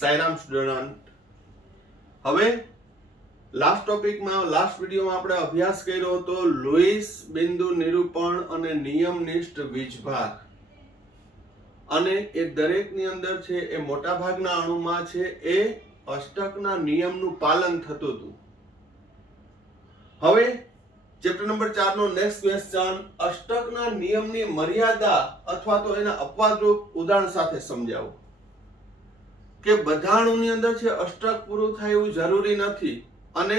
Sairam student. હવે last વિડીયોમાં આપણે અભ્યાસ કર્યો હતો લુઈસ બિંદુ નિરૂપણ અને નિયમનિષ્ઠ વીજભાર, અને એ દરેકની અંદર છે એ મોટા ભાગના અણુમાં છે એ અષ્ટકના નિયમનું પાલન થતું હતું. હવે ચેપ્ટર નંબર 4 નો નેક્સ્ટ ક્વેશ્ચન અષ્ટકના નિયમની મર્યાદા અથવા તો એના અપવાદરૂપ ઉદાહરણ સાથે સમજાવો. કે બધા અણુની અંદર છે અષ્ટક પૂરું થાય એવું જરૂરી નથી, અને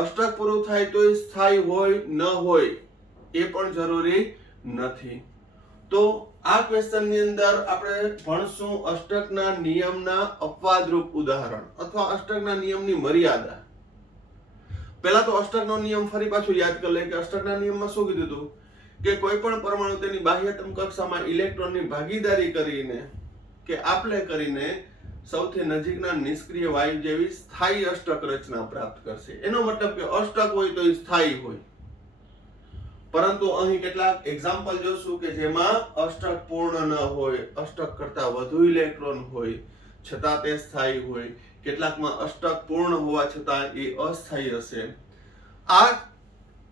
અષ્ટક પૂરું થાય તો એ સ્થાયી હોય ન હોય એ પણ જરૂરી નથી. તો આ ક્વેશ્ચનની અંદર આપણે ભણશું અષ્ટકના નિયમના અપવાદરૂપ ઉદાહરણ અથવા અષ્ટકના નિયમની મર્યાદા. પહેલા તો અષ્ટકનો નિયમ ફરી પાછું યાદ કરી લઈએ કે અષ્ટકના નિયમમાં શું કીધું હતું કે કોઈ પણ પરમાણુ તેની બાહ્યતમ કક્ષામાં ઇલેક્ટ્રોનની ભાગીદારી કરીને કે આપલે કરીને સૌથી નજીકના નિષ્ક્રિય વાયુ જેવી સ્થાયી અષ્ટક રચના પ્રાપ્ત કરશે. એનો મતલબ કે અષ્ટક હોય તો એ સ્થાયી હોય. પરંતુ અહીં કેટલાક એક્ઝામ્પલ જોશું કે જેમાં અષ્ટક પૂર્ણ ન હોય, અષ્ટક કરતા વધુ ઇલેક્ટ્રોન હોય છતાં તે સ્થાયી હોય. કેટલાકમાં અષ્ટક પૂર્ણ હોવા છતાં એ અસ્થાયી હશે. આ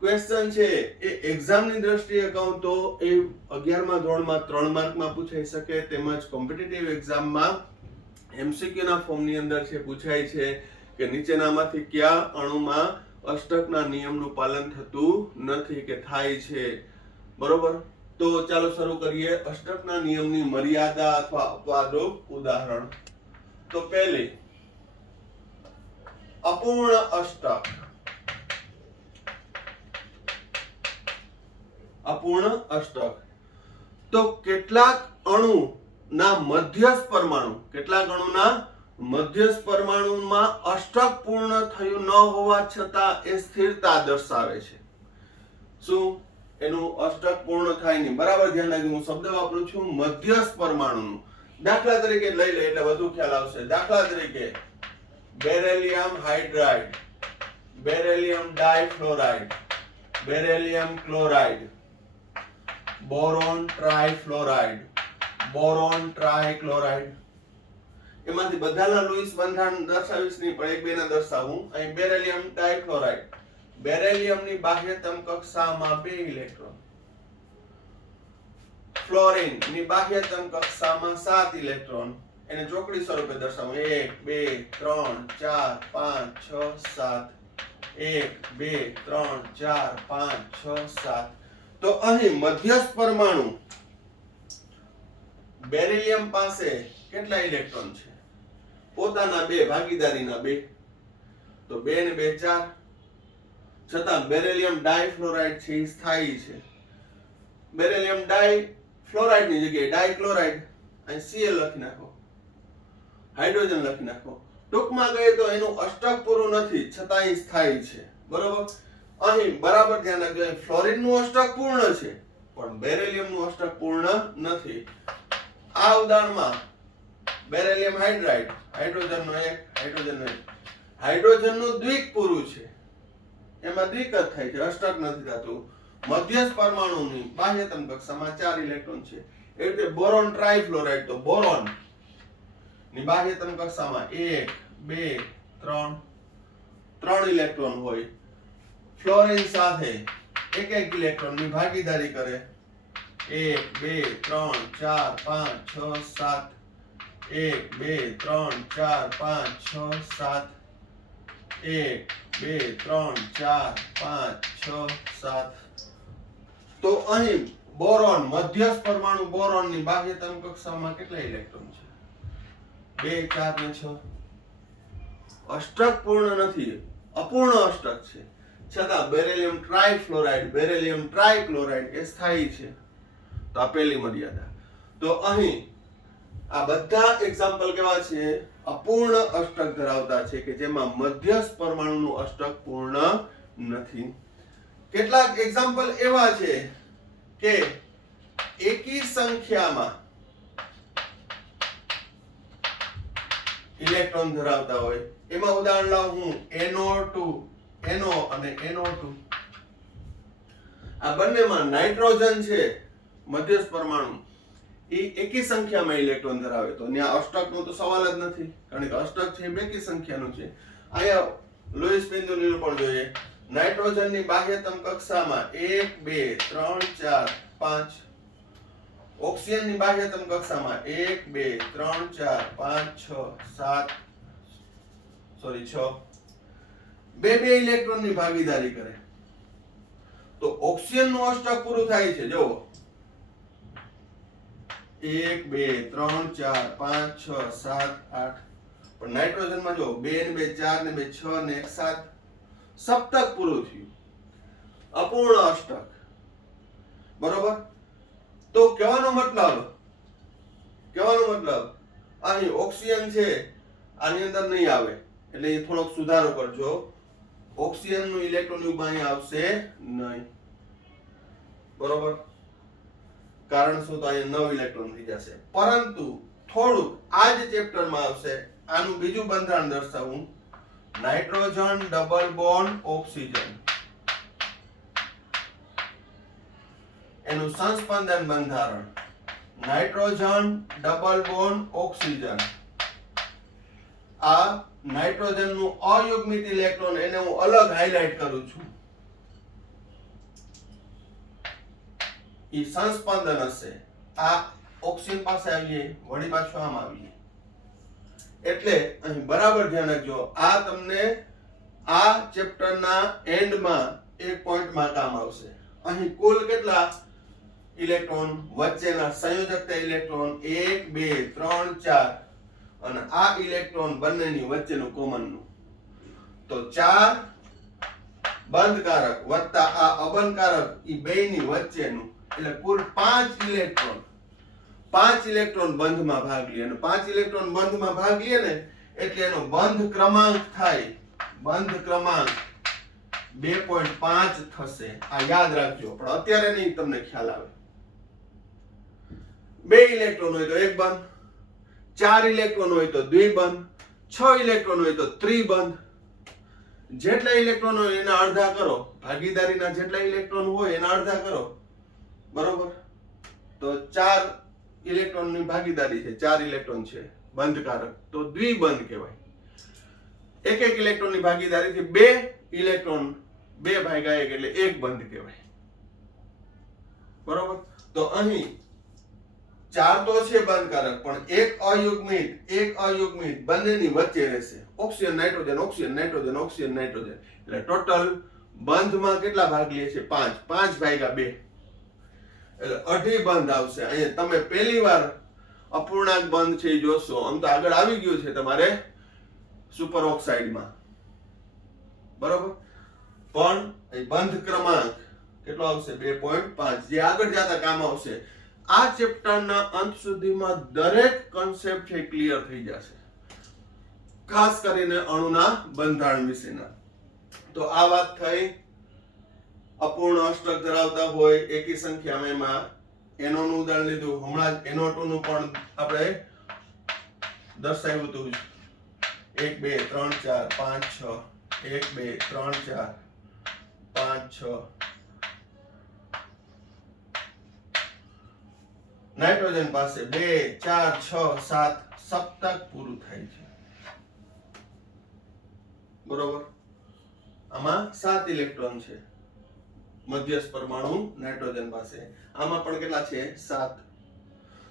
ક્વેશ્ચન છે એ એક્ઝામની દ્રષ્ટિએ કહું તો એ 11મા ધોરણમાં 3 માર્કમાં પૂછાઈ શકે, તેમજ કોમ્પિટિટિવ એક્ઝામમાં એમસીક્યુ ના ફોર્મની અંદર છે પૂછાય છે કે નીચેનામાંથી કયા અણુમાં અષ્ટકના નિયમનું પાલન થતું નથી કે થાય છે. બરોબર, તો ચાલો શરૂ કરીએ અષ્ટકના નિયમની મર્યાદા અથવા અપવાદરૂપ ઉદાહરણ. તો પહેલી અપૂર્ણ અષ્ટક. અપૂર્ણ અષ્ટક તો કેટલાક અણુના મધ્યસ્થ પરમાણુમાં અષ્ટક પૂર્ણ થયું ન હોવા છતાં એ સ્થિરતા દર્શાવે છે. શું? એનું અષ્ટક પૂર્ણ થાય નહીં. બરાબર ધ્યાન રાખજો, હું શબ્દ વાપરું છું મધ્યસ્થ પરમાણુનું. દાખલા તરીકે લઈ લે એટલે વધુ ખ્યાલ આવશે. દાખલા તરીકે beryllium hydride, beryllium difluoride, beryllium chloride, boron trifluoride, boron trichloride. એમાંથી બધાના લુઈસ બંધારણ દર્શાવીશ નહીં, પણ એક બે ના દર્શાવું. અહીં બેરિલિયમ ડાઇફ્લોરાઇડ, બેરિલિયમની બાહ્યતમ કક્ષામાં 2 ઇલેક્ટ્રોન, ફ્લોરિન ની બાહ્યતમ કક્ષામાં 7 ઇલેક્ટ્રોન. એને ચોકડી સ્વરૂપે દર્શાવું. 1 2 3 4 5 6 7, 1 2 3 4 5 6 7. તો અહીં મધ્યસ્થ પરમાણુ બેરિલિયમ પાસે કેટલા ઇલેક્ટ્રોન છે? પોતાના 2, ભાગીદારીના 2. તો 2 ને 2 4. છતાં બેરિલિયમ ડાઇફ્લોરાઇડ છે એ સ્થાયી છે. બેરિલિયમ ડાઇફ્લોરાઇડ ની જગ્યાએ ડાઇક્લોરાઇડ, અહીં Cl લખી નાખો, હાઇડ્રોજન લખી નાખો. ટૂંકમાં કહીએ તો એનું અષ્ટક પૂરું નથી છતાં એ સ્થાયી છે. બરોબર, અહીં બરાબર ધ્યાન રાખજો, ફ્લોરિન નું અષ્ટક પૂર્ણ છે પણ બેરિલિયમ નું અષ્ટક પૂર્ણ નથી. આ ઉદાહરણમાં બેરિલિયમ હાઇડ્રાઇડ, હાઇડ્રોજન નો 1, હાઇડ્રોજન નો 1, હાઇડ્રોજન નું દ્વિક પૂરું છે, એમાં દ્વિક જ થાય છે, અષ્ટક નથી થતું. મધ્યસ્થ પરમાણુની બાહ્યતમ કક્ષામાં 4 ઇલેક્ટ્રોન છે. એ રીતે બોરોન ટ્રાઇફ્લોરાઇડ, તો બોરોન ની બાહ્યતમ કક્ષામાં 1 2 3 ઇલેક્ટ્રોન હોય. ફ્લોરિન સાથે 1 ઇલેક્ટ્રોન ની ભાગીદારી કરે. 1 2 3 4 5 6 7, 1 2 3 4 5 6 7, 1 2 3 4 5 6 7. તો અહીં બોરોન, મધ્યસ્થ પરમાણુ બોરોન ની બાહ્યતમ કક્ષામાં કેટલા ઇલેક્ટ્રોન છે? 2 4 ને 6. અષ્ટક પૂર્ણ નથી, અપૂર્ણ અષ્ટક છે. છતાં બેરિલિયમ ટ્રાઇફ્લોરાઇડ, બેરિલિયમ ટ્રાઇક્લોરાઇડ એ સ્થાયી છે. તો આ પહેલી મર્યાદા. તો અહીં આ બધા એક્ઝામ્પલ કેવા છે? અપૂર્ણ અષ્ટક ધરાવતા છે કે જેમાં મધ્યસ્થ પરમાણુનું અષ્ટક પૂર્ણ નથી. કેટલાક એક્ઝામ્પલ એવા છે કે એકી સંખ્યામાં ઇલેક્ટ્રોન ધરાવતા હોય. એમાં ઉદાહરણ લાવું હું NO2, NO અને NO2. આ બંનેમાં નાઇટ્રોજન છે મધ્યસ્થ પરમાણુ, એ એકી સંખ્યામાં ઇલેક્ટ્રોન ધરાવે તો ત્યાં અષ્ટકનો તો સવાલ જ નથી, કારણ કે અષ્ટક છે એ બેકી સંખ્યાનું છે. અહીંયા લોઈસ બિંદુ નિરૂપણ જોઈએ. નાઇટ્રોજનની બાહ્યતમ કક્ષામાં 1 2 3 4 5, ઓક્સિજનની બાહ્યતમ કક્ષામાં 1 2 3 4 5 6 7 6 બે ઇલેક્ટ્રોનની ભાગીદારી કરે તો ઓક્સિજનનું અષ્ટક પૂરું થાય છે. જો 1 2 3 4 5 6 7 8, પણ નાઇટ્રોજનમાં જો 2 ને 2 4 ને 2 6 ને 1 7, સપ્તક પૂરું થયું, અપૂર્ણ અષ્ટક. બરોબર. તો કહેવાનો મતલબ અહીં ઓક્સિજન છે આની અંદર નહીં આવે, એટલે એ થોડોક સુધારો કરજો. ઓક્સિજનનું ઇલેક્ટ્રોન યુગ્મ અહીં આવશે નહીં. બરોબર. કારણ શું? તો અહીંયા 9 ઇલેક્ટ્રોન થઈ જશે. પરંતુ થોડુંક આ જ ચેપ્ટરમાં આવશે. આનું બીજું બંધારણ દર્શાવું. નાઇટ્રોજન ડબલ બોન્ડ ઓક્સિજન, એનું સંસ્પંદન બંધારણ. નાઇટ્રોજન ડબલ બોન્ડ ઓક્સિજન, આ નાઇટ્રોજનનું અયુગ્મિત ઇલેક્ટ્રોન, એને હું અલગ હાઇલાઇટ કરું છું. ઈ સંસ્પંદન હશે. આ ઓક્સિજન પાસે આવીએ, વળી પાછું આમ આવીએ. એટલે અહીં બરાબર ધ્યાન રાખજો. આ તમને આ ચેપ્ટરના એન્ડમાં એક પોઈન્ટમાં કામ આવશે. અહીં કુલ કેટલા ઇલેક્ટ્રોન, વચ્ચેના સંયોજકતા ઇલેક્ટ્રોન 1 2 3 4, અને આ ઇલેક્ટ્રોન બંનેની વચ્ચેનું કોમનનું, તો 4 બંધકારક વત્તા આ અબંધકારક, ઈ બેયની વચ્ચેનું, એટલે કુલ 5 ઇલેક્ટ્રોન. 5 ઇલેક્ટ્રોન બંધમાં ભાગ લે, અને 5 ઇલેક્ટ્રોન બંધમાં ભાગ લે ને એટલે એનો બંધ ક્રમાંક થાય. બંધ ક્રમાંક 2.5 થશે. આ યાદ રાખજો, પણ અત્યારે નહીં, તમને ખ્યાલ આવે. 2 ઇલેક્ટ્રોન હોય તો એક બંધ, 4 ઇલેક્ટ્રોન હોય તો દ્વિબંધ, 6 ઇલેક્ટ્રોન હોય તો ત્રિબંધ. જેટલા ઇલેક્ટ્રોન હોય એના અડધા કરો, ભાગીદારીના જેટલા ઇલેક્ટ્રોન હોય એના અડધા કરો. બરોબર. તો 4 ઇલેક્ટ્રોનની ભાગીદારી છે, 4 ઇલેક્ટ્રોન છે બંધકારક, તો દ્વિબંધ કહેવાય. એક ઇલેક્ટ્રોનની ભાગીદારીથી 2 ઇલેક્ટ્રોન 2 ભાગ્યા 1 એટલે એક બંધ કહેવાય. બરોબર. તો અહીં 4 તો છે બંધકારક, પણ એક અયુગ્મિત બંનેની વચ્ચે રહેશે. Oxygen nitrogen, oxygen nitrogen, oxygen nitrogen, એટલે ટોટલ બંધમાં કેટલા ભાગ લે છે? 5. 5 ભાગ્યા 2 એટલે અઢી બંધ આવશે. અહીંયા તમે પહેલી વાર અપૂર્ણાંક બંધ છે એ જોશો. આમ તો આગળ આવી ગયું છે તમારે સુપર ઓક્સાઇડમાં. બરોબર. પણ એ બંધ ક્રમાંક કેટલો આવશે? 2.5, જે આગળ જતા કામ આવશે. આ ચેપ્ટરના અંત સુધીમાં દરેક કોન્સેપ્ટ છે ક્લિયર થઈ જશે, ખાસ કરીને અણુના બંધારણ વિશેના. તો આ વાત થઈ અપૂર્ણ અષ્ટક ધરાવતા હોય એકી સંખ્યામાં. એમાં NO નું ઉદાહરણ લીધું, હમણાં જ NO2 નું પણ આપણે દર્શાવ્યું હતું. 1 2 3 4 5 6, 1 2 3 4 5 6. નાઇટ્રોજન પાસે 2 4 6 7 સપ્તક પૂરું થાય છે. બરોબર. આમાં 7 ઇલેક્ટ્રોન છે મધ્યસ્થ પરમાણુ નાઇટ્રોજન પાસે. આમાં પણ કેટલા છે? 7.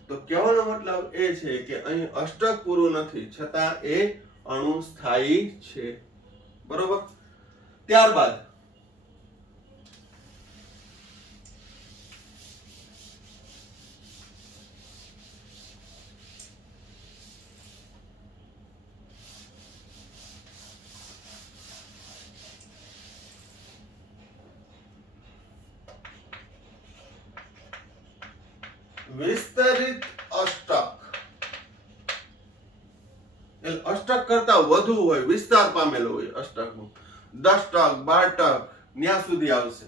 તો કહેવાનો મતલબ એ છે કે અહીં અષ્ટક પૂરું નથી, છતાં એ અણુ સ્થાયી છે. બરોબર. ત્યારબાદ વિસ્તરિત અષ્ટક. એટલે અષ્ટક કરતા વધુ હોય, વિસ્તાર પામેલો હોય અષ્ટકનું. 10 ટક 12 ટક ન્યા સુધી આવશે.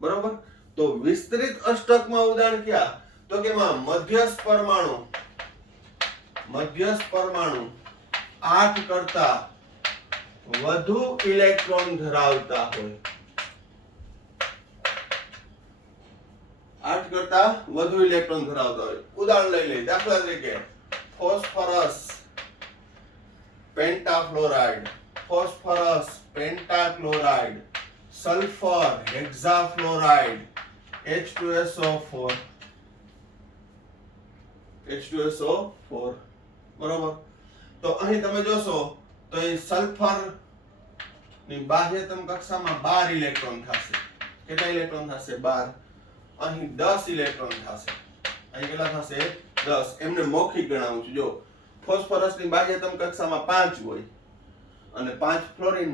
બરોબર. તો વિસ્તરિત અષ્ટકમાં ઉદાહરણ ક્યાં? તો કે એમાં મધ્યસ્થ પરમાણુ 8 કરતા વધુ ઇલેક્ટ્રોન ધરાવતા હોય. 8 કરતા વધુ ઇલેક્ટ્રોન ધરાવતા હોય. ઉદાહરણ લઈ લઈએ. દાખલા તરીકે phosphorus pentafluoride, phosphorus pentachloride, sulphur hexafluoride, H2SO4, H2SO4. બરોબર. તો અહીં તમે જોશો તો અહીં સલ્ફર ની બાહ્યતમ કક્ષામાં 12 ઇલેક્ટ્રોન થશે. કેટલા ઇલેક્ટ્રોન થશે? 12. અહીં 10 ઇલેક્ટ્રોન થશે. અહીં કેટલા થશે? 10. એમને મૌખિક ગણાવું છું. જો ફોસ્ફરસ ની બાહ્યતમ કક્ષામાં 5 હોય અને 5 ફ્લોરિન,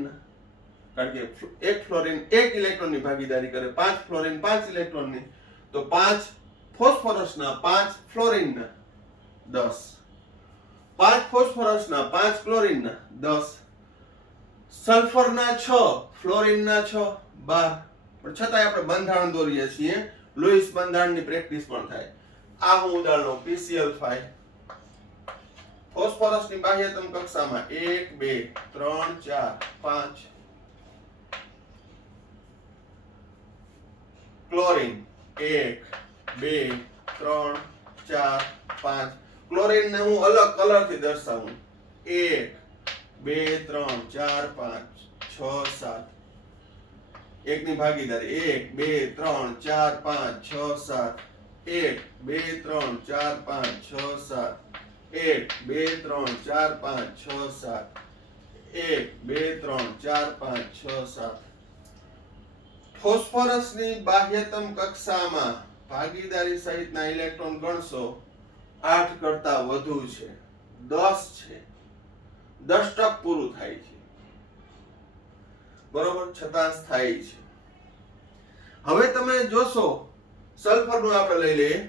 કારણ કે એક ફ્લોરિન 1 ઇલેક્ટ્રોનની ભાગીદારી કરે, 5 ફ્લોરિન 5 ઇલેક્ટ્રોનની, તો 5 ફોસ્ફરસના 5 ફ્લોરિનના 10, 5 ફોસ્ફરસના 5 ક્લોરિનના 10, સલ્ફરના 6, ફ્લોરિનના 6, 12. પણ છતાંય આપણે બંધારણ દોરીએ છીએ. લુઈસ બંધારણની પ્રેક્ટિસ પણ થાય. આ હું ઉદાહરણ PCl5. ફોસ્ફરસની બાહ્યતમ કક્ષામાં 1 2 3 4 5, ક્લોરીન 1 2 3 4 5. ક્લોરીન ને હું અલગ કલરથી દર્શાવું. 1 2 3 4 5 6 7. એકની ભાગીદારી 1 2 3 4 5 6 7. 1 2 3 4 5 6 7. 1 2 3 4 5 6 7. 1 2 3 4 5 6 7. ફોસ્ફરસની બાહ્યતમ કક્ષામાં ભાગીદારી સહિતના ઇલેક્ટ્રોન ગણશો 8 કરતા વધુ છે, 10 છે, 10% પૂરું થાય છે. બરોબર. છતાં સ્થાયી છે. હવે તમે જોશો સલ્ફરનું આપણે લઈ લઈએ.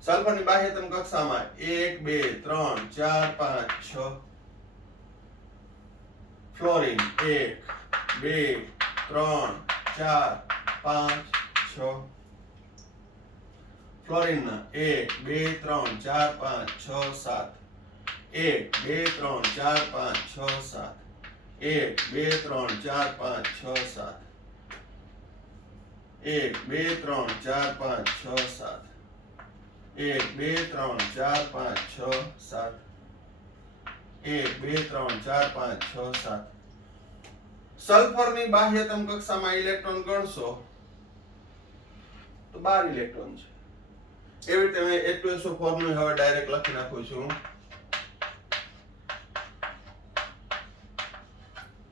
સલ્ફરની બાહ્યતમ કક્ષામાં 1 2 3 4 5 6, ફ્લોરિન 1 2 3 4 5 6, ફ્લોરિનના 1 2 3 4 5 6 7, 1 2 3 4 5 6 7, 1 2 3 4 5 6 7, 1 2 3 4 5 6 7, 1 2 3 4 5 6 7, 1 2 3 4 5 6 7. સલ્ફરની બાહ્યતમ કક્ષામાં ઇલેક્ટ્રોન ગણશો તો 12 ઇલેક્ટ્રોન છે. એવી રીતે મેં H2SO4 નું હવે ડાયરેક્ટ લખી નાખું છું.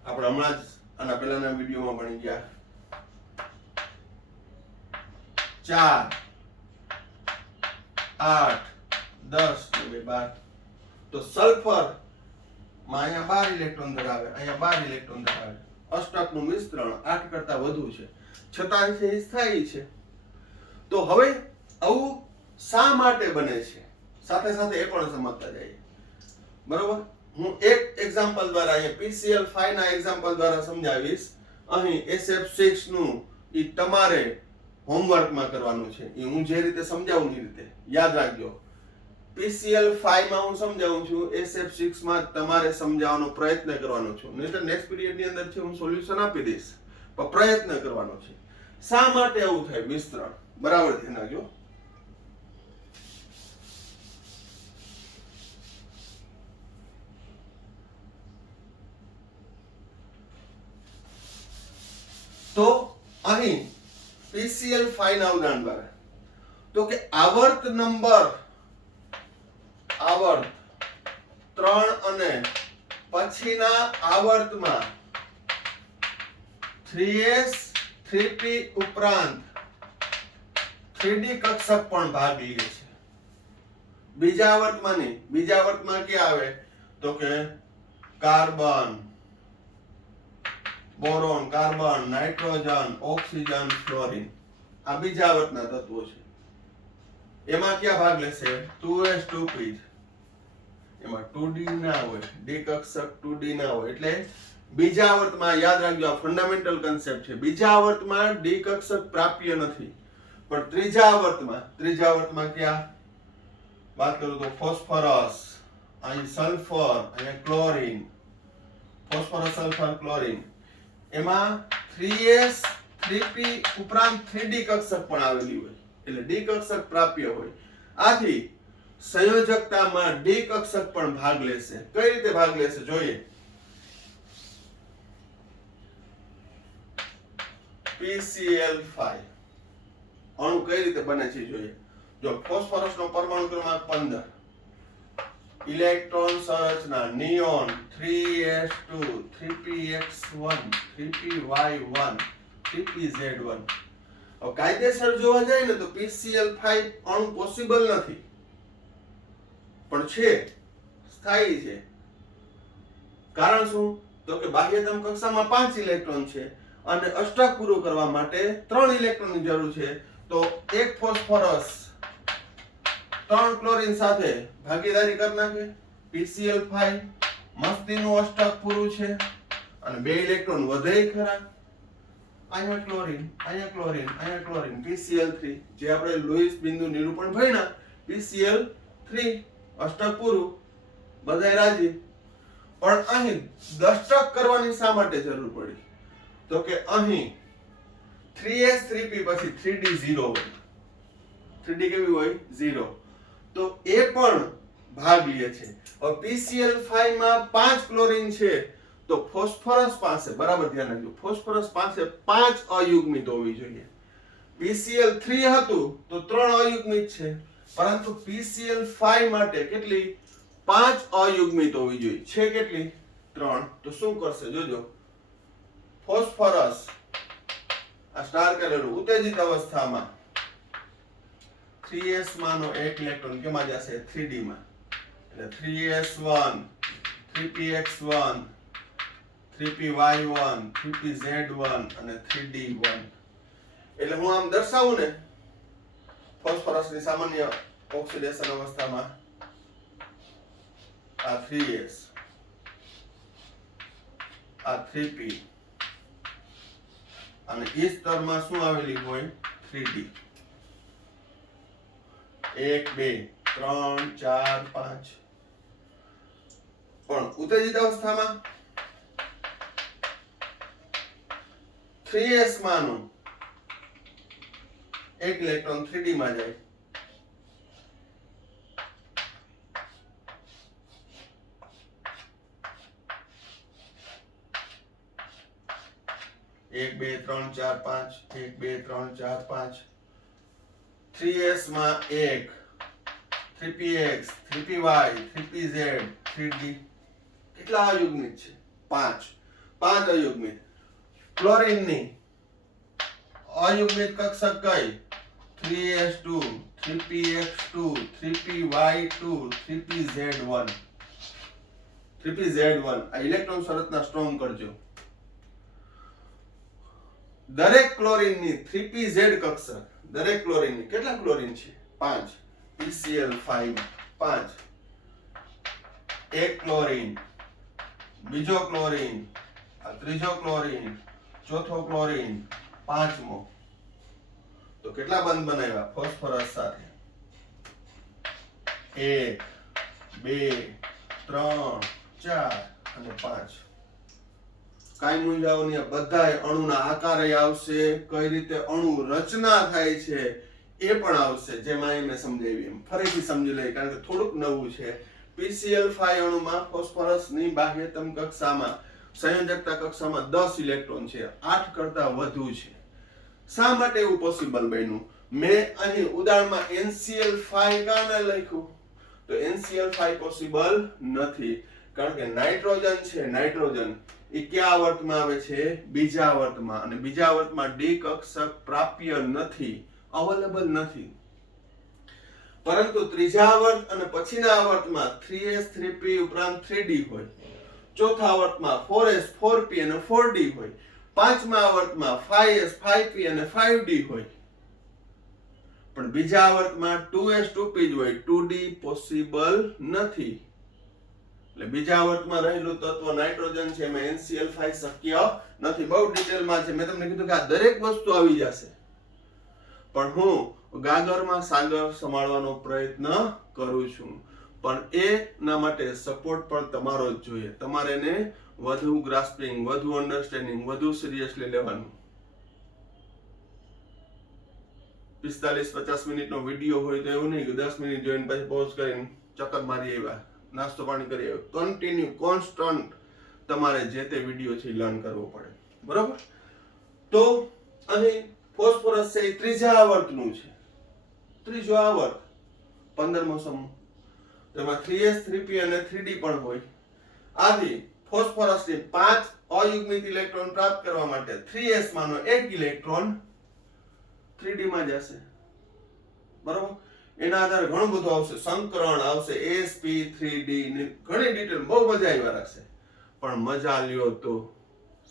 આપણે હમણાં જ આના પહેલાના વિડીયોમાં ભણી ગયા. 4 8 10 ને 12. તો સલ્ફર માં અહીંયા 12 ઇલેક્ટ્રોન ધરાવે, અહીંયા 12 ઇલેક્ટ્રોન ધરાવે. અષ્ટકનું મિશ્રણ 8 કરતા વધુ છે, છતાં છે સ્થાયી છે. તો હવે આવું શા માટે બને છે, સાથે સાથે એ પણ સમજતા જઈએ. બરોબર. હું એક એક્ઝામ્પલ દ્વારા, અહીંયા PCl5 ના એક્ઝામ્પલ દ્વારા સમજાવીશ. અહીં SF6 નું ઈ તમારે હોમવર્કમાં કરવાનું છે. એ હું જે રીતે સમજાવું એ રીતે યાદ રાખજો. PCl5 માં હું સમજાવું છું, SF6 માં તમારે સમજાવવાનો પ્રયત્ન કરવાનો છું. નહીંતર નેક્સ્ટ પીરિયડ ની અંદર છે હું સોલ્યુશન આપી દઈશ, પણ પ્રયત્ન કરવાનો છે. શા માટે આવું થાય મિશ્રણ, બરાબર ધ્યાન રાખજો. તો અહીં PCl5 ના ઉદાહરણ દ્વારા તો કે આવર્ત નંબર 3 અને પછીના આવર્તમાં 3s 3p ઉપરાંત 3d કક્ષક પણ ભાગ લે છે. બીજા આવર્તમાં નહીં. બીજા આવર્તમાં ક્યાં આવે તો કે carbon, boron, carbon, nitrogen, oxygen, fluorine. આ બીજા આવર્તના તત્વો છે. એમાં ક્યાં ભાગ લેશે? 2s 2p. એમાં 2d ના હોય, d કક્ષક 2d ના હોય. એટલે બીજા આવર્તમાં યાદ રાખજો, આ ફંડામેન્ટલ કન્સેપ્ટ છે. બીજા આવર્તમાં d કક્ષક પ્રાપ્ય નથી, પણ ત્રીજા આવર્તમાં ક્યાં વાત કરું તો ફોસ્ફરસ, અહીં સલ્ફર, અહીંયા ક્લોરીન, ફોસ્ફરસ, સલ્ફર, ક્લોરીન. એમાં 3s 3p ઉપરાંત 3d કક્ષક પણ આવેલી હોય, એટલે d કક્ષક પ્રાપ્ય હોય. આથી સંયોજકતામાં d કક્ષક પણ ભાગ લેશે. કઈ રીતે ભાગ લેશે જોઈએ. PCl5 અણુ કઈ રીતે બને છે જોઈએ. જો ફોસ્ફરસનો પરમાણુ ક્રમાંક 15, ઇલેક્ટ્રોન સંરચના neon 3s2 3px1 3py1 3pz1. હવે કાયદેસર જોવા જાય ને તો PCl5 અણુ પોસિબલ નથી, પણ છે, સ્થાયી છે. કારણ શું? તો કે બાહ્યતમ કક્ષામાં 5 ઇલેક્ટ્રોન છે અને અષ્ટક પૂરું કરવા માટે 3 ઇલેક્ટ્રોનની જરૂર છે. તો એક ફોસ્ફરસ 3 ક્લોરીન સાથે ભાગીદારી કરી નાખે. PCl5 મસ્તીનું અષ્ટક પૂરું છે અને 2 ઇલેક્ટ્રોન વધે ખરા. અહીંયા ક્લોરીન, અહીંયા ક્લોરીન, અહીંયા ક્લોરીન, PCl3 જે આપણે લુઈસ બિંદુ નિરૂપણ ભણ્યા, PCl3 અષ્ટક પૂરું, બધાય રાજી. પણ અહીં દષ્ટક કરવાની શા માટે જરૂર પડી? તો કે અહીં 3s 3p પછી 3d 0 હોય. 3d કેવી હોય? 0. તો એ પણ ભાગ લે છે. હવે PCl5 માં 5 ક્લોરીન છે તો ફોસ્ફરસ પાસે, બરાબર ધ્યાન રાખજો, ફોસ્ફરસ પાસે 5 અયુગ્મિત હોવી જોઈએ. PCl3 હતું તો 3 અયુગ્મિત છે, પરંતુ PCl5 માટે કેટલી? 5 અયુગ્મિત હોવી જોઈએ. છે કેટલી? 3. તો શું કરશે જોજો. ફોસ્ફરસ આ સ્ટાર કરેલું ઉત્તેજિત અવસ્થામાં 3s માનો એક ઇલેક્ટ્રોન કેમાં જશે? 3d માં. એટલે 3s1 3px1 3py1 3pz1 અને 3d1. એટલે હું આમ દર્શાવું ને, ફોસ્ફરસની સામાન્ય ઓક્સિડેશન અવસ્થામાં આ 3s, આ 3p અને એ સ્તરમાં શું આવેલી હોય? 3d. 1 2 3 4 5. પણ ઉત્તેજિત અવસ્થામાં 3s માનું એક ઇલેક્ટ્રોન 3d માં જાય. એક બે ત્રણ ચાર પાંચ, 1 2 3 4 5. 3s માં 1, 3px 3py 3pz 3d. કેટલા અયુગ્મિત છે? 5 અયુગ્મિત. ક્લોરીનની અયુગ્મિત કક્ષક કઈ? 3s2 3px2 3py2 3pz1. 3pz1 આ ઇલેક્ટ્રોન શરતના સ્ટ્રોંગ કરજો. દરેક ક્લોરીનની 3pz કક્ષક, દરેક ક્લોરીનની કેટલા ક્લોરીન છે? 5. PCl5 5. એક ક્લોરીન, બીજો ક્લોરીન, આ ત્રીજો ક્લોરીન, ચોથો ક્લોરીન, પાંચમો. તો કેટલા બંધ બનાવ્યા ફોસ્ફરસ સાથે? 1 2 3 4 અને 5. કાઈ મૂંઝાવો નહીં, બધાય અણુના આકારે આવશે, કઈ રીતે અણુ રચના થાય છે એ પણ આવશે, જેમાં મેં સમજાવી એમ. ફરીથી સમજી લઈએ કારણ કે થોડુંક નવું છે. PCl5 અણુમાં ફોસ્ફરસની બાહ્યતમ કક્ષામાં, સંયોજકતા કક્ષામાં 10 ઇલેક્ટ્રોન છે, 8 કરતા વધુ છે. શા માટે એવું પોસિબલ બન્યું? મેં અહીં ઉદાહરણમાં NCl5 કાને લખ્યું? તો NCl5 પોસિબલ નથી, કારણ કે નાઇટ્રોજન છે, નાઇટ્રોજન એ કયા આવર્તમાં આવે છે? બીજા આવર્તમાં. અને બીજા આવર્તમાં ડી કક્ષક પ્રાપ્ય નથી, અવેલેબલ નથી. પરંતુ ત્રીજા આવર્ત અને પછીના આવર્તમાં 3s 3p ઉપરાંત 3d હોય. ચોથા આવર્તમાં 4s 4p અને 4d હોય. પાંચમા આવર્તમાં 5s 5p અને 5d હોય. પણ બીજા આવર્તમાં 2s 2p જ હોય, 2d પોસિબલ નથી. એટલે બીજા આવર્તમાં રહેલું તત્વ નાઇટ્રોજન છે, એમાં NCl5 શક્ય નથી. બહુ ડિટેલમાં છે, મેં તમને કીધું કે આ દરેક વસ્તુ આવી જશે, પણ હું ગાગરમાં સાગર સમાળવાનો પ્રયત્ન કરું છું. પણ એના માટે સપોર્ટ પણ તમારો જ જોઈએ. તમારે એને વધુ ગ્રાસ્પિંગ, વધુ અન્ડરસ્ટેન્ડિંગ, વધુ સિરિયસલી લેવાનું. 45-50 મિનિટનો વિડીયો હોય તો એવું નહીં કે 10 મિનિટ જોઈને પછી પોઝ કરીને ચક્કર મારી આવ્યા, નાસ્તો પાણી કરી આવ્યા. કન્ટિન્યુ કોન્સ્ટન્ટ તમારે જે તે વિડીયો છે લર્ન કરવો પડે. બરોબર? તો અહીં ફોસ્ફરસ છે એ ત્રીજા આવર્તનું છે. ત્રીજો આવર્ત 15મો સમૂહ. તેમાં 3s 3p અને 3d પણ હોય. આથી ફોસ્ફરસની 5 અયુગ્મિત ઇલેક્ટ્રોન પ્રાપ્ત કરવા માટે 3s માંનો એક ઇલેક્ટ્રોન 3d માં જશે. બરોબર? એના આધારે ઘણું બધું આવશે, સંકરણ આવશે, sp3d ની ઘણી ડિટેલ, બહુ મજા આવ્યા રાખશે. પણ મજા લ્યો તો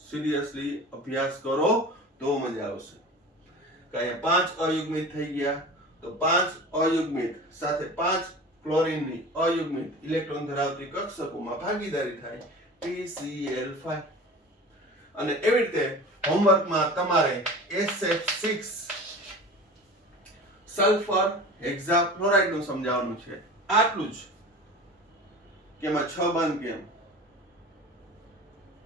સિરિયસલી અભ્યાસ કરો તો મજા આવશે. કે 5 અયુગ્મિત થઈ ગયા તો 5 અયુગ્મિત સાથે 5 ક્લોરીનની અયુગ્મિત ઇલેક્ટ્રોન ધરાવતી કક્ષકોમાં ભાગીદારી થાય PCl5. અને એવી રીતે હોમવર્કમાં તમારે SF6 સલ્ફર હેક્સાફ્લોરાઇડ નું સમજાવવાનું છે. આટલું જ કે એમાં 6 બંધ કેમ.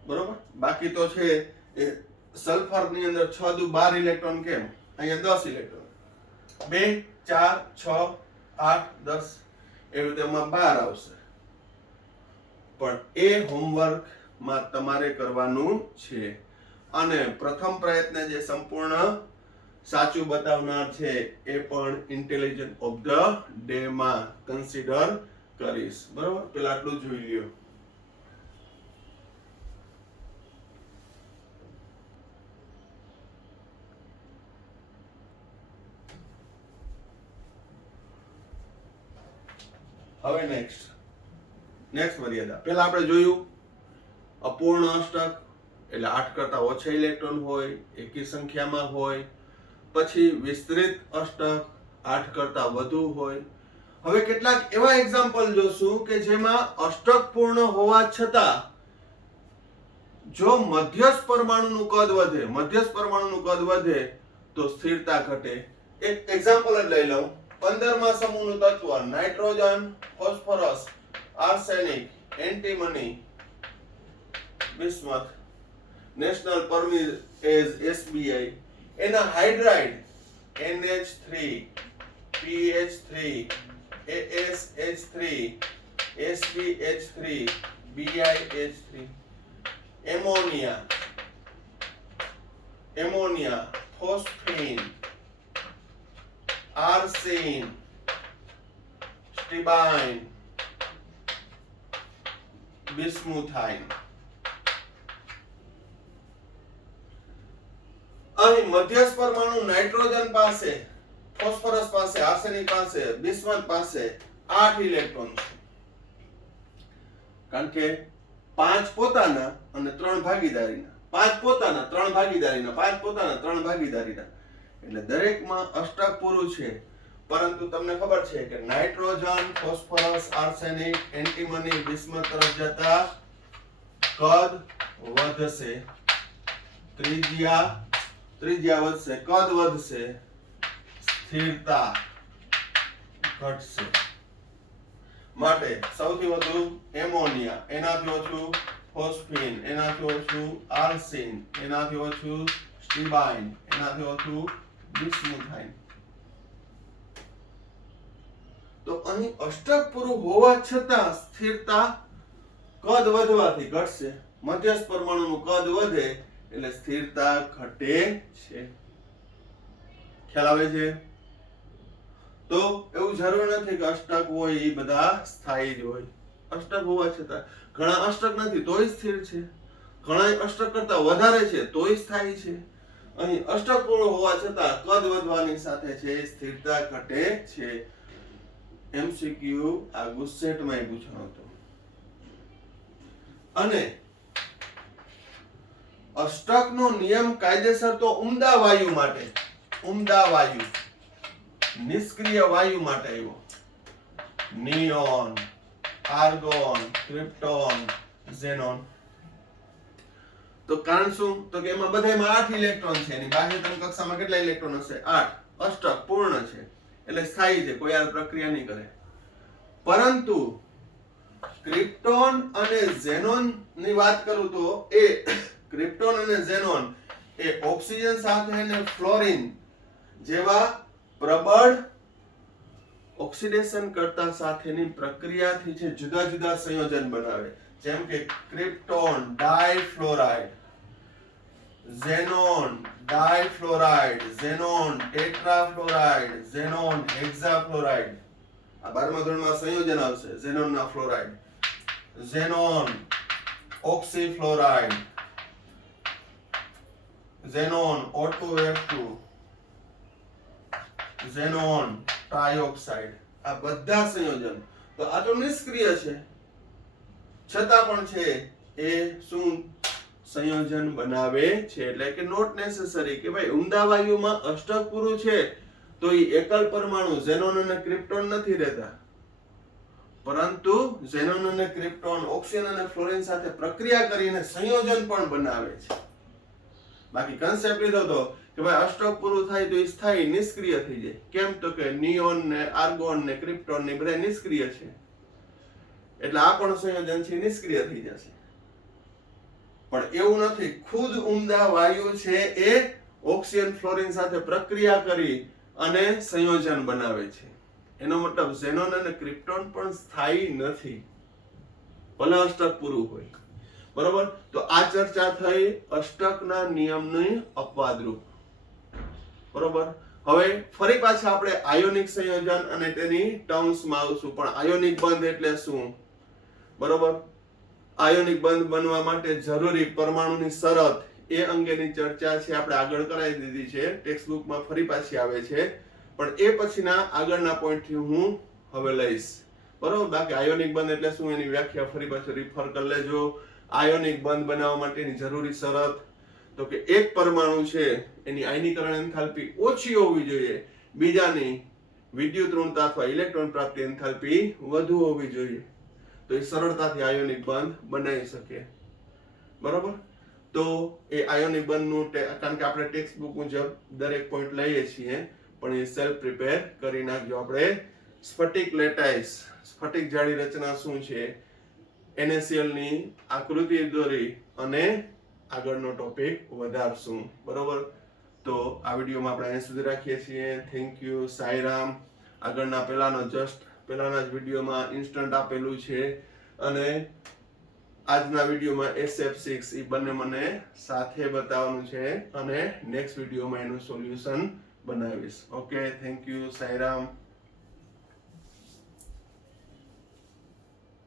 બરોબર? બાકી તો છે એ સલ્ફર ની અંદર 6 દુ 12 ઇલેક્ટ્રોન કેમ, અહીંયા 10 ઇલેક્ટ્રોન, 2 4 6 8 10 એવી રીતે એમાં 12 આવશે. પણ એ હોમવર્ક માં તમારે કરવાનું છે. અને પ્રથમ પ્રયત્ન જે સંપૂર્ણ સાચું બતાવનાર છે એ પણ ઇન્ટેલિજન્ટ ઓફ ધ ડે માં કન્સિડર કરીશ. બરોબર? પેલા આટલું જોઈ લ્યો. હવે નેક્સ્ટ મર્યાદા. પેલા આપણે જોયું અપૂર્ણ અષ્ટક એટલે 8 કરતા ઓછા ઇલેક્ટ્રોન હોય, એકી સંખ્યામાં હોય. પછી વિસ્તૃત અષ્ટક 8 કરતા વધુ હોય. હવે કેટલાક એવા એક્ઝામ્પલ જોશું કે જેમાં અષ્ટક પૂર્ણ હોવા છતાં જો મધ્યસ્થ પરમાણુનું કદ વધે તો સ્થિરતા ઘટે. એક એક્ઝામ્પલ જ લઈ લઉં. 15મા સમૂહનું તત્વ nitrogen, phosphorus, arsenic, antimony, bismuth, નેશનલ પરમિઝ SBI, એના hydride NH3, PH3, ASH3, SPH3, BiH3, ammonia, phosphine, arsine, stibine, bismuthine. અહીં મધ્યસ્થ પરમાણુ નાઇટ્રોજન પાસે, ફોસ્ફરસ પાસે, આર્સેનિક પાસે, બિસ્મથ પાસે 8 ઇલેક્ટ્રોન છે. કારણ કે 5 પોતાના અને 3 ભાગીદારીના, 5 પોતાના 3 ભાગીદારીના, 5 પોતાના 3 ભાગીદારીના, એટલે દરેકમાં અષ્ટક પૂરું છે. પરંતુ તમને ખબર છે કે nitrogen, phosphorus, arsenic, antimony, bismuth તરફ જતા કદ વધશે. ત્રિજ્યા વધશે, કદ વધશે, સ્થિરતા ઘટશે. માટે સૌથી વધુ એમોનિયા, એનાથી ઓછું ફોસ્ફીન, એનાથી ઓછું આર્સેન, એનાથી ઓછું સ્ટીબાઇન, એનાથી ઓછું બિસ્મુથાઇન. તો અહીં અષ્ટક પૂરું હોવા છતાં સ્થિરતા કદ વધવાથી ઘટશે. મધ્યસ્થ પરમાણુનું કદ વધે એટલે સ્થિરતા ઘટે છે. ખ્યાલ આવે છે? તો એવું જરૂર નથી કે અષ્ટક હોય એ બધા સ્થાયી જ હોય. અષ્ટક હોવા છતાં ઘણા અષ્ટક નથી તોય સ્થિર છે, ઘણા અષ્ટક કરતા વધારે છે તોય સ્થાયી છે. અહીં અષ્ટક પૂર્ણ હોવા છતાં કદ વધવાની સાથે છે સ્થિરતા ઘટે છે. MCQ આ ગુસ્સેટમાં પૂછવાનો હતો. અને અષ્ટકનો નિયમ કાયદેસર તો ઉમદા વાયુ માટે, નિષ્ક્રિય વાયુ માટે આવ્યો. Neon, argon, krypton, xenon. તો કારણ શું? તો કે એમાં બધામાં 8 ઇલેક્ટ્રોન છે. એની બાહ્યતમ કક્ષામાં કેટલા ઇલેક્ટ્રોન હશે? 8. અષ્ટક પૂર્ણ છે એટલે સ્થાયી છે, કોઈ આ પ્રક્રિયા નહીં કરે. પરંતુ ક્રિપ્ટોન અને ઝેનોન ની વાત કરું તો એ ક્રિપ્ટોન અને ઝેનોન એ ઓક્સિજન સાથે અને ફ્લોરિન જેવા પ્રબળ ઓક્સિડેશન કરતા સાથેની પ્રક્રિયાથી છે જુદા જુદા સંયોજન બનાવે, જેમ કે krypton difluoride, xenon difluoride, xenon tetrafluoride, xenon hexafluoride. આ 12મા ધોરણમાં સંયોજન આવશે. ઝેનોનના fluoride, xenon oxyfluoride, xenon O2F2, xenon trioxide. આ બધા સંયોજન તો આ તો નિષ્ક્રિય છે, છતાં પણ છે એ શું સંયોજન બનાવે છે. એટલે કે નોટ નેસેસરી કે ભાઈ ઉમદા વાયુમાં અષ્ટક પૂરું છે તો એ એકલ પરમાણુ ઝેનોન અને ક્રિપ્ટોન નથી રહેતા, પરંતુ ઝેનોન અને ક્રિપ્ટોન ઓક્સિજન અને ફ્લોરિન સાથે પ્રક્રિયા કરીને સંયોજન પણ બનાવે છે. બાકી કન્સેપ્ટ લીધો તો કે ભાઈ અષ્ટક પૂરું થાય તો એ સ્થાયી નિષ્ક્રિય થઈ જાય. કેમ તો કે નિયોન ને આર્ગોન ને ક્રિપ્ટોન ને બધા નિષ્ક્રિય છે, એટલે આ પણ સંયોજન છે નિષ્ક્રિય થઈ જશે. પણ એવું નથી, ખુદ ઉમદા વાયુ છે એ ઓક્સિજન ફ્લોરિન સાથે પ્રક્રિયા કરી અને સંયોજન બનાવે છે. એનો મતલબ ઝેનોન અને ક્રિપ્ટોન પણ સ્થાયી નથી, ભલે અષ્ટક પૂરું હોય. બરોબર. તો આ ચર્ચા થઈ અષ્ટકના નિયમની અપવાદરૂપ. બરોબર. હવે ફરી પાછા આપણે આયોનિક સંયોજન અને તેની ટર્મ્સમાં આવશું. પણ આયોનિક બંધ એટલે શું? બરોબર. આયોનિક બંધ બનવા માટે જરૂરી પરમાણુની શરત એ અંગેની ચર્ચા છે આપણે આગળ કરાવી દીધી છે, ટેક્સ્ટ બુકમાં ફરી પાછી આવે છે. પણ એ પછીના આગળના પોઈન્ટથી હું હવે લઈશ. બરોબર. બાકી આયોનિક બંધ એટલે શું એની વ્યાખ્યા ફરી પાછું રિફર કરી લેજો. આયોનિક બંધ બનાવવા માટેની જરૂરી શરત તો કે એક પરમાણુ છે એની આયનીકરણ એન્થાલ્પી ઓછી હોવી જોઈએ, બીજાની વિદ્યુત ઋણતા અથવા ઇલેક્ટ્રોન પ્રાપ્તિ એન્થાલ્પી વધુ હોવી જોઈએ, તો એ સરળતાથી આયોનિક બંધ બનાવી શકે. બરોબર. તો એ આયોનિક બંધનું કારણ કે આપણે ટેક્સ્ટ બુક મુજબ દરેક પોઈન્ટ લઈએ છીએ, પણ એ સેલ્ફ પ્રિપેર કરી નાખજો. આપણે સ્ફટિક લેટાઇસ, સ્ફટિક જાળી રચના શું છે, NaCl ની આકૃતિ દોરી અને આગળનો ટોપિક વધારશું. બરોબર. તો આ વિડીયોમાં આપણે અહીં સુધી રાખીએ છીએ. Thank you. સાઈરામ. આગળના પહેલાના જ વિડીયોમાં ઇન્સ્ટન્ટ આપેલું છે અને આજના વિડીયોમાં SF6 એ બંને મને સાથે બતાવવાનું છે અને નેક્સ્ટ વિડીયોમાં એનું સોલ્યુશન બનાવીશ. ઓકે. Thank you. સાઈરામ.